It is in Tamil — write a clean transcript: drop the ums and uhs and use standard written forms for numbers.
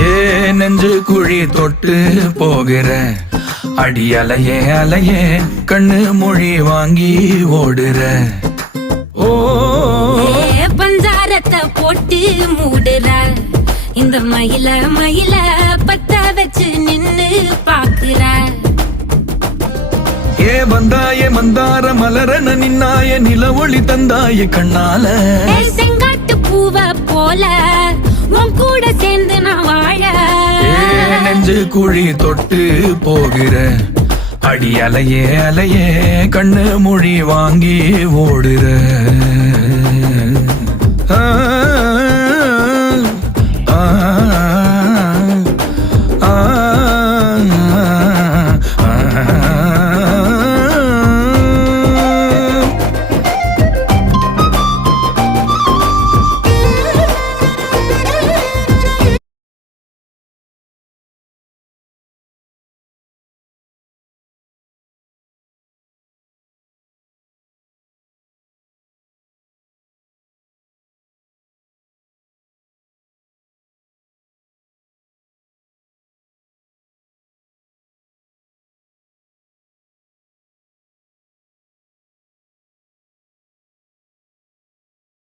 ஏ நெஞ்சு குழி தொட்டு போகிற அடி அலையே அலையே கண்ணு மொழி வாங்கி ஓடுற. ஓ பஞ்சாரத்தை போட்டு மூடுற இந்த மயில மயில பத்த வச்சு நின்னு பாக்குற. ஏ வந்தாய மந்தார மலரன நின்னாய நில ஒளி தந்தாய கண்ணால. செங்காட்டு பூவ போல உன் கூட சேர்ந்து நான் வாழ. நெஞ்சு குழி தொட்டு போகிற அடி அலையே அலையே கண்ணு மொழி வாங்கி ஓடுற. ஆ ஆ